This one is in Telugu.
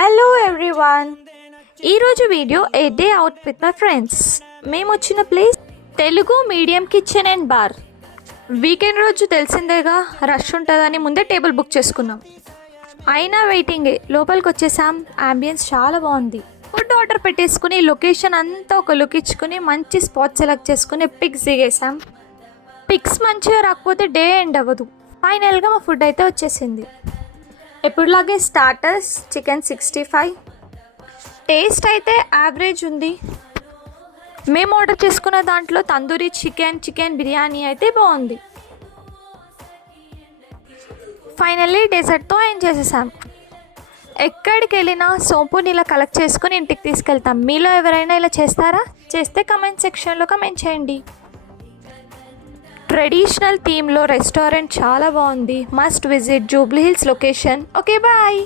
హలో ఎవ్రీవన్, ఈరోజు video A day out with my friends. మేము వచ్చిన place Telugu medium kitchen and bar. Weekend రోజు తెలిసిందేగా, రష్ ఉంటుందని ముందే టేబుల్ బుక్ చేసుకున్నాం. అయినా వెయిటింగే. లోపలికి వచ్చేసాం. అంబియన్స్ చాలా బాగుంది. ఫుడ్ ఆర్డర్ పెట్టేసుకుని లొకేషన్ అంతా ఒక లుక్ ఇచ్చుకుని మంచి స్పాట్ సెలెక్ట్ చేసుకుని పిక్స్ దిగేసాం. పిక్స్ మంచిగా రాకపోతే డే ఎండ్ అవ్వదు. ఫైనల్గా మా ఫుడ్ అయితే వచ్చేసింది. ఎప్పుడులాగే స్టార్టర్స్ చికెన్ 65. టేస్ట్ అయితే యావరేజ్ ఉంది. మేము ఆర్డర్ చేసుకున్న దాంట్లో తందూరి చికెన్ బిర్యానీ అయితే బాగుంది. ఫైనల్లీ డెజర్ట్తో ఎంజాయ్ చేసేసాం. ఎక్కడికి వెళ్ళినా సోంపుని ఇలా కలెక్ట్ చేసుకుని ఇంటికి తీసుకెళ్తాం. మీలో ఎవరైనా ఇలా చేస్తారా? చేస్తే కమెంట్ సెక్షన్లో కమెంట్ చేయండి. ట్రెడిషనల్ థీమ్లో రెస్టారెంట్ చాలా బాగుంది. Must visit Jubilee Hills location. Okay bye.